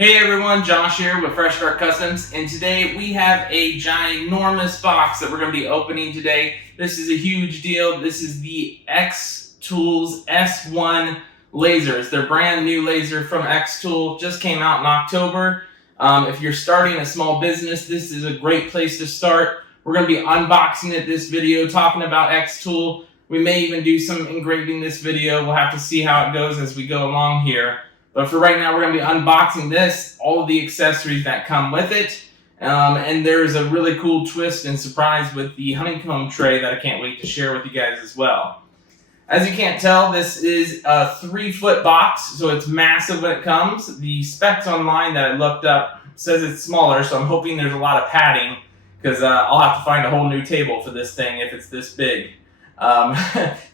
Hey everyone, Josh here with Fresh Start Customs, and today we have a ginormous box that we're going to be opening today. This is a huge deal. This is the xTool's S1 laser. It's their brand new laser from xTool. Just came out in October. If you're starting a small business, this is a great place to start. We're going to be unboxing it this video, talking about xTool. We may even do some engraving this video. We'll have to see how it goes as we go along here. But for right now, we're going to be unboxing this, all of the accessories that come with it. And there's a really cool twist and surprise with the honeycomb tray that I can't wait to share with you guys as well. As you can't tell, this is a 3-foot box, so it's massive when it comes. The specs online that I looked up says it's smaller, so I'm hoping there's a lot of padding, because I'll have to find a whole new table for this thing if it's this big.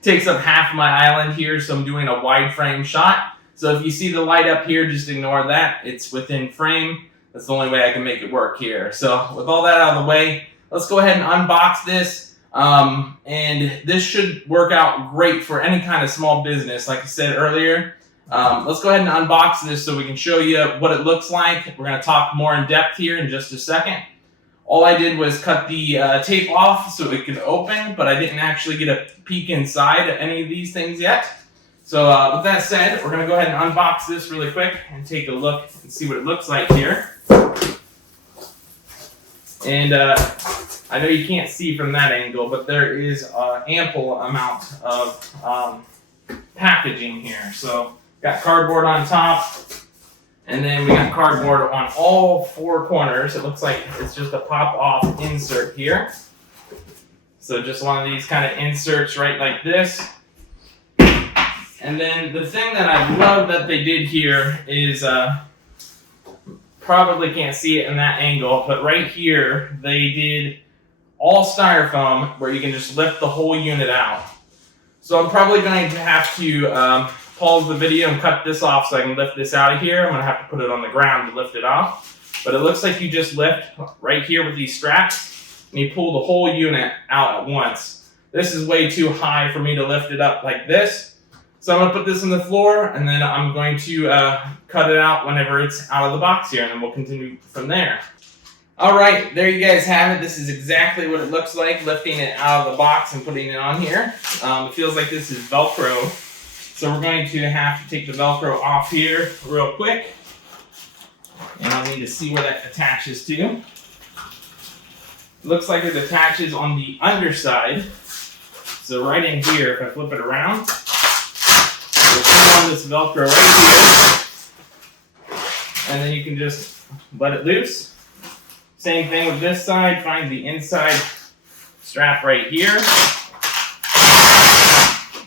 Takes up half my island here, so I'm doing a wide frame shot. So if you see the light up here, just ignore that. It's within frame. That's the only way I can make it work here. So with all that out of the way, let's go ahead and unbox this. And this should work out great for any kind of small business, like I said earlier. Let's go ahead and unbox this so we can show you what it looks like. We're going to talk more in depth here in just a second. All I did was cut the tape off so it could open, but I didn't actually get a peek inside any of these things yet. So with that said, we're going to go ahead and unbox this really quick and take a look and see what it looks like here. And I know you can't see from that angle, but there is an ample amount of packaging here. So got cardboard on top, and then we got cardboard on all 4 corners. It looks like it's just a pop-off insert here. So just one of these kind of inserts right like this. And then the thing that I love that they did here is, probably can't see it in that angle, but right here they did all styrofoam where you can just lift the whole unit out. So I'm probably going to have to pause the video and cut this off so I can lift this out of here. I'm going to have to put it on the ground to lift it off. But it looks like you just lift right here with these straps and you pull the whole unit out at once. This is way too high for me to lift it up like this. So I'm going to put this on the floor, and then I'm going to cut it out whenever it's out of the box here, and then we'll continue from there. All right, there you guys have it. This is exactly what it looks like, lifting it out of the box and putting it on here. It feels like this is Velcro, so we're going to have to take the Velcro off here real quick, and I'll need to see where that attaches to. It looks like it attaches on the underside, so right in here, if I flip it around, we'll put on this Velcro right here, and then you can just let it loose. Same thing with this side, find the inside strap right here.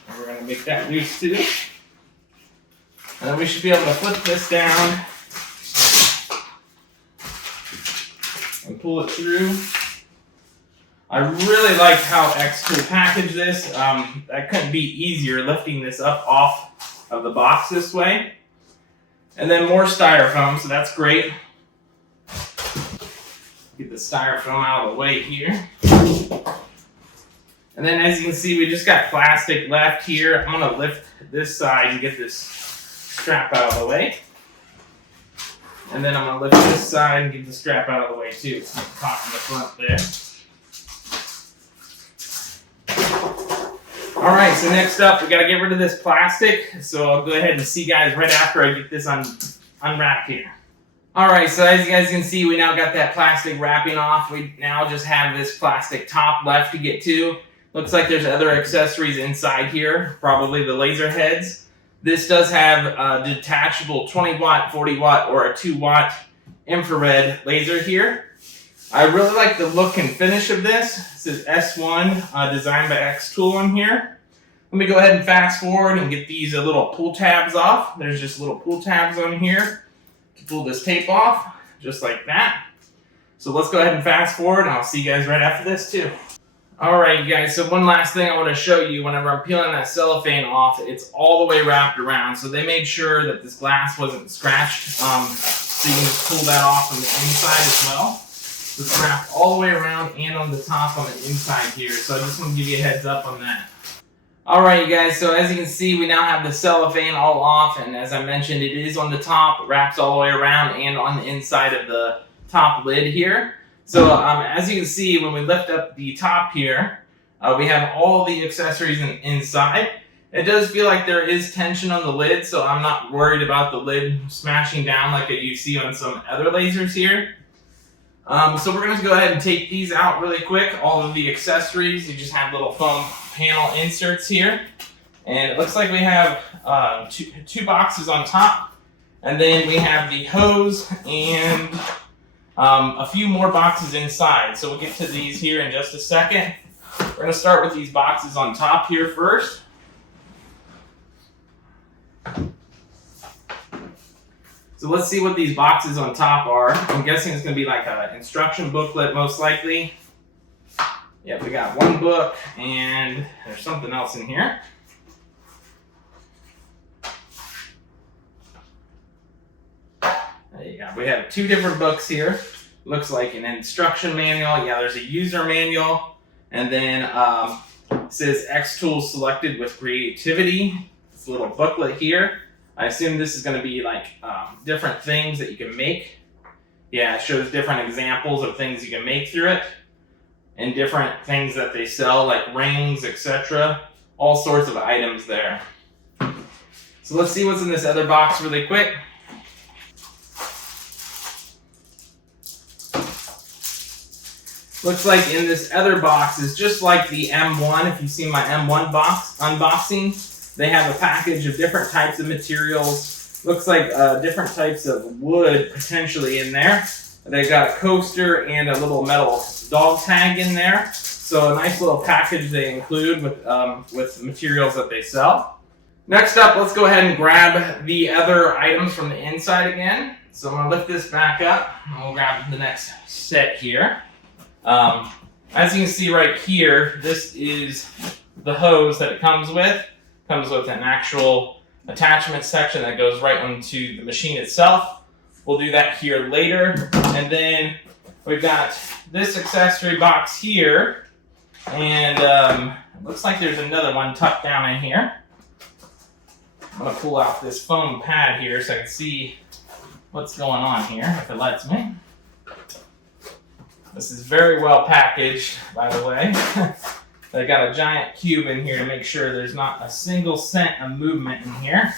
And we're going to make that loose too. And then we should be able to flip this down and pull it through. I really like how xTool packaged this. That couldn't be easier, lifting this up off of the box this way. And then more styrofoam, so that's great. Get the styrofoam out of the way here. And then as you can see, we just got plastic left here. I'm going to lift this side and get this strap out of the way. And then I'm going to lift this side and get the strap out of the way too. It's not caught in the front there. Alright, so next up, we got to get rid of this plastic. So I'll go ahead and see you guys right after I get this unwrapped here. Alright, so as you guys can see, we now got that plastic wrapping off. We now just have this plastic top left to get to. Looks like there's other accessories inside here, probably the laser heads. This does have a detachable 20 watt, 40 watt, or a 2 watt infrared laser here. I really like the look and finish of this. It says S1, designed by xTool on here. Let me go ahead and fast forward and get these little pull tabs off. There's just little pull tabs on here to pull this tape off, just like that. So let's go ahead and fast forward, and I'll see you guys right after this too. Alright you guys, so one last thing I want to show you. Whenever I'm peeling that cellophane off, it's all the way wrapped around. So they made sure that this glass wasn't scratched. So you can just pull that off from the inside as well. So it's wrapped all the way around and on the top on the inside here. So I just want to give you a heads up on that. Alright, you guys, so as you can see, we now have the cellophane all off, and as I mentioned, it is on the top, it wraps all the way around, and on the inside of the top lid here. So as you can see, when we lift up the top here, we have all the accessories inside. It does feel like there is tension on the lid, so I'm not worried about the lid smashing down like you see on some other lasers here. So we're going to go ahead and take these out really quick. All of the accessories, you just have little foam panel inserts here. And it looks like we have two boxes on top. And then we have the hose and a few more boxes inside. So we'll get to these here in just a second. We're going to start with these boxes on top here first. So let's see what these boxes on top are. I'm guessing it's going to be like an instruction booklet, most likely. Yep, we got one book, and there's something else in here. There you go. We have two different books here. Looks like an instruction manual. Yeah, there's a user manual. And then it says xTool's selected with creativity. This little booklet here. I assume this is going to be like different things that you can make. Yeah, it shows different examples of things you can make through it. And different things that they sell, like rings, etc. All sorts of items there. So let's see what's in this other box really quick. Looks like in this other box is just like the M1. If you've seen my M1 box unboxing, they have a package of different types of materials. Looks like different types of wood potentially in there. They got a coaster and a little metal dog tag in there. So a nice little package they include with materials that they sell. Next up, let's go ahead and grab the other items from the inside again. So I'm going to lift this back up and we'll grab the next set here. As you can see right here, this is the hose that it comes with. Comes with an actual attachment section that goes right onto the machine itself. We'll do that here later. And then we've got this accessory box here. And it looks like there's another one tucked down in here. I'm going to pull out this foam pad here so I can see what's going on here, if it lets me. This is very well packaged, by the way. They got a giant cube in here to make sure there's not a single cent of movement in here.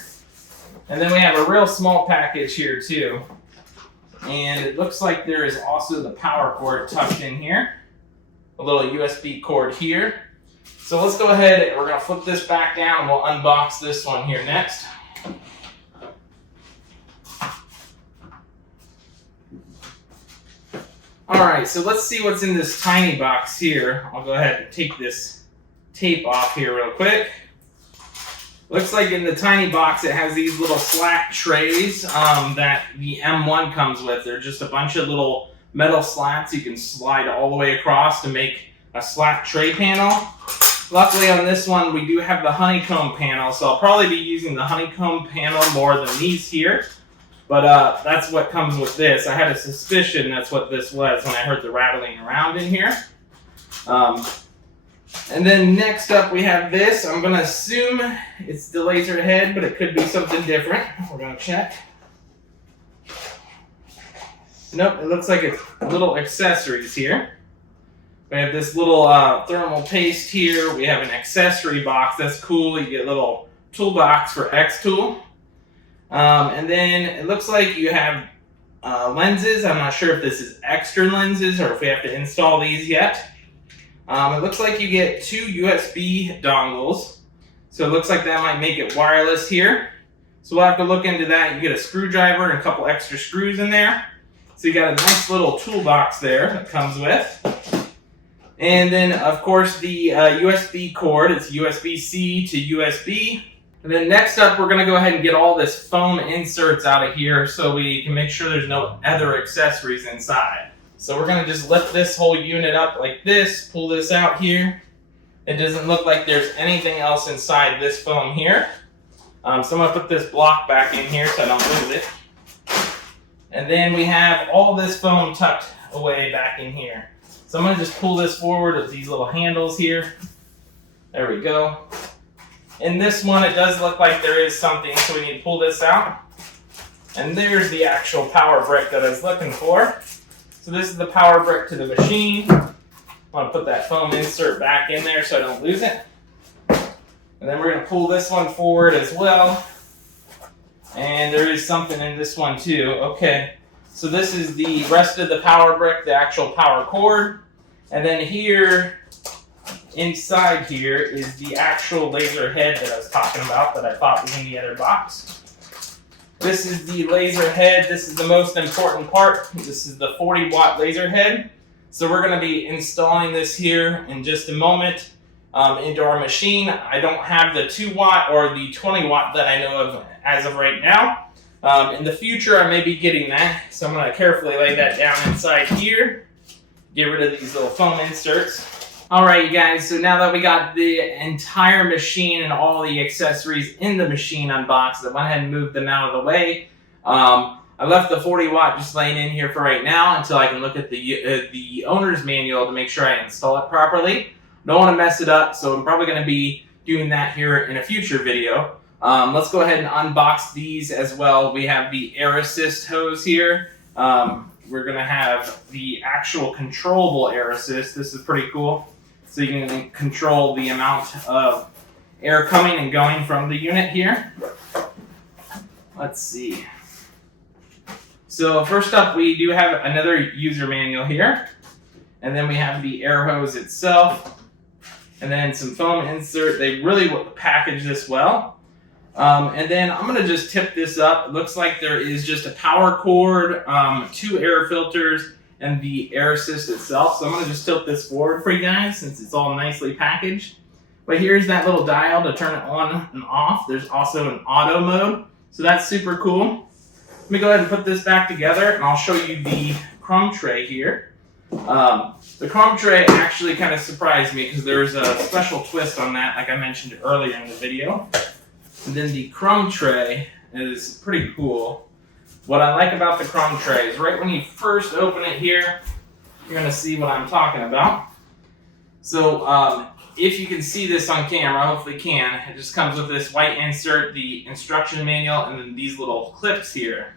And then we have a real small package here too. And it looks like there is also the power cord tucked in here. A little USB cord here. So let's go ahead, we're going to flip this back down and we'll unbox this one here next. Alright, so let's see what's in this tiny box here. I'll go ahead and take this tape off here real quick. Looks like in the tiny box it has these little slat trays that the M1 comes with. They're just a bunch of little metal slats you can slide all the way across to make a slat tray panel. Luckily on this one we do have the honeycomb panel, so I'll probably be using the honeycomb panel more than these here. But that's what comes with this. I had a suspicion that's what this was when I heard the rattling around in here. And then next up we have this. I'm going to assume it's the laser head, but it could be something different. We're going to check. Nope, it looks like it's little accessories here. We have this little thermal paste here. We have an accessory box. That's cool. You get a little toolbox for xTool. And then it looks like you have lenses. I'm not sure if this is extra lenses or if we have to install these yet. It looks like you get two USB dongles. So it looks like that might make it wireless here. So we'll have to look into that. You get a screwdriver and a couple extra screws in there. So you got a nice little toolbox there that comes with. And then, of course, the USB cord. It's USB-C to USB. And then next up, we're going to go ahead and get all this foam inserts out of here so we can make sure there's no other accessories inside. So we're going to just lift this whole unit up like this, pull this out here. It doesn't look like there's anything else inside this foam here. So I'm going to put this block back in here so I don't lose it. And then we have all this foam tucked away back in here. So I'm going to just pull this forward with these little handles here. There we go. In this one, it does look like there is something, so we need to pull this out. And there's the actual power brick that I was looking for. So this is the power brick to the machine. I want to put that foam insert back in there so I don't lose it. And then we're going to pull this one forward as well. And there is something in this one too. Okay, so this is the rest of the power brick, the actual power cord. And then here, inside here, is the actual laser head that I was talking about that I thought was in the other box. This is the laser head. This is the most important part. This is the 40-watt laser head. So we're going to be installing this here in just a moment into our machine. I don't have the 2-watt or the 20-watt that I know of as of right now. In the future, I may be getting that. So I'm going to carefully lay that down inside here. Get rid of these little foam inserts. All right, you guys, so now that we got the entire machine and all the accessories in the machine unboxed, I went ahead and moved them out of the way. I left the 40-watt just laying in here for right now until I can look at the owner's manual to make sure I install it properly. Don't want to mess it up, so I'm probably going to be doing that here in a future video. Let's go ahead and unbox these as well. We have the air assist hose here. We're going to have the actual controllable air assist. This is pretty cool. So you can control the amount of air coming and going from the unit here. Let's see. So first up, we do have another user manual here. And then we have the air hose itself. And then some foam insert. They really package this well. And then I'm going to just tip this up. It looks like there is just a power cord, 2 air filters, and the air assist itself. So I'm going to just tilt this forward for you guys since it's all nicely packaged. But here's that little dial to turn it on and off. There's also an auto mode. So that's super cool. Let me go ahead and put this back together and I'll show you the crumb tray here. The crumb tray actually kind of surprised me because there's a special twist on that, like I mentioned earlier in the video. And then the crumb tray is pretty cool. What I like about the crumb tray is right when you first open it here, you're going to see what I'm talking about. So if you can see this on camera, hopefully you can, it just comes with this white insert, the instruction manual, and then these little clips here.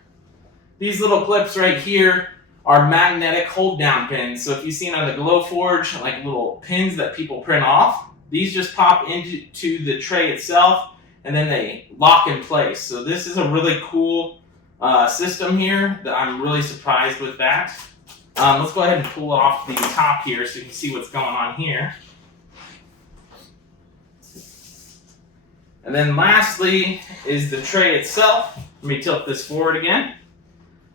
These little clips right here are magnetic hold down pins. So if you've seen on the Glowforge, like little pins that people print off, these just pop into the tray itself and then they lock in place. So this is a really cool system here that I'm really surprised with that. Let's go ahead and pull off the top here so you can see what's going on here. And then lastly is the tray itself. Let me tilt this forward again.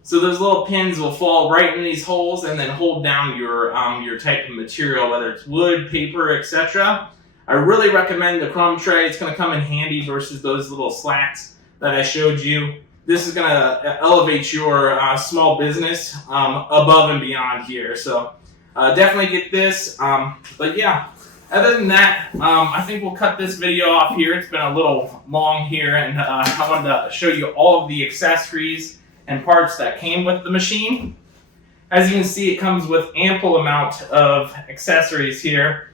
So those little pins will fall right in these holes and then hold down your type of material, whether it's wood, paper, etc. I really recommend the crumb tray. It's going to come in handy versus those little slats that I showed you. This is going to elevate your small business above and beyond here. So definitely get this. But yeah, other than that, I think we'll cut this video off here. It's been a little long here, and I wanted to show you all of the accessories and parts that came with the machine. As you can see, it comes with ample amount of accessories here.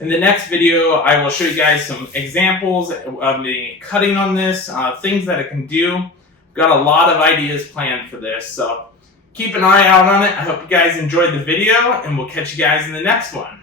In the next video, I will show you guys some examples of me cutting on this, things that it can do. Got a lot of ideas planned for this, so keep an eye out on it. I hope you guys enjoyed the video, and we'll catch you guys in the next one.